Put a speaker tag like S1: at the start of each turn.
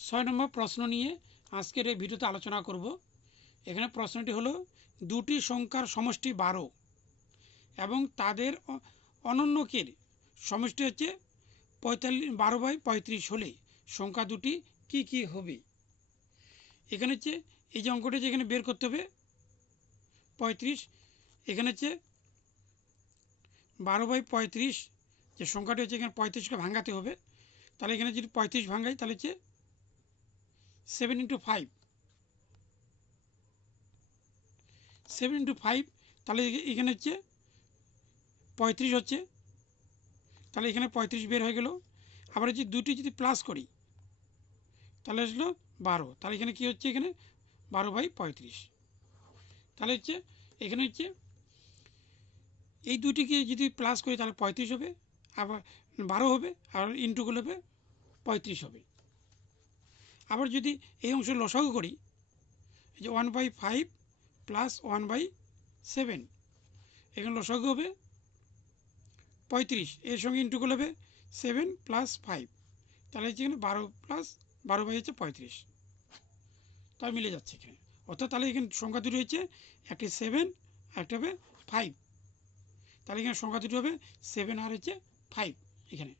S1: ছয় নম্বর প্রশ্ন নিয়ে আজকের এই ভিডিওতে আলোচনা করব। এখানে প্রশ্নটি হলো, দুটি সংখ্যার সমষ্টি বারো এবং তাদের অনন্যকের সমষ্টি হচ্ছে পঁয়তাল্লিশ, বারো বাই পঁয়ত্রিশ হলে সংখ্যা দুটি কি কি হবে? এখানে হচ্ছে, এই যে অঙ্কটা যে এখানে বের করতে হবে, পঁয়ত্রিশ, এখানে হচ্ছে বারো বাই পঁয়ত্রিশ, যে সংখ্যাটি হচ্ছে এখানে পঁয়ত্রিশকে ভাঙাতে হবে, তাহলে এখানে যদি পঁয়ত্রিশ ভাঙাই, তাহলে হচ্ছে seven into five seven into five তাহলে এখানে হচ্ছে পঁয়ত্রিশ হচ্ছে। তাহলে এখানে পঁয়ত্রিশ বের হয়ে গেল। আবার হচ্ছে দুটি যদি প্লাস করি, তাহলে আসলো বারো। তাহলে এখানে কি হচ্ছে? এখানে বারো বাই পঁয়ত্রিশ। তাহলে হচ্ছে এখানে হচ্ছে এই দুটিকে যদি প্লাস করি, তাহলে পঁয়ত্রিশ হবে। আবার বারো হবে, আর ইন্টুগুলো হবে পঁয়ত্রিশ হবে। আবার যদি এই অংশ লসাগু করি, এই যে one by five plus one by seven এখানে লসাগু হবে পঁয়ত্রিশ, এর সঙ্গে ইন্টুগুলো হবে সেভেন প্লাস ফাইভ তাহলে হচ্ছে এখানে বারো প্লাস বারো বাই হচ্ছে পঁয়ত্রিশ তাই মিলে যাচ্ছে এখানে। অর্থাৎ তাহলে এখানে সংখ্যা দুটি হচ্ছে একটি সেভেন একটা হবে ফাইভ তাহলে এখানে সংখ্যা দুটি হবে সেভেন আর হচ্ছে ফাইভ এখানে।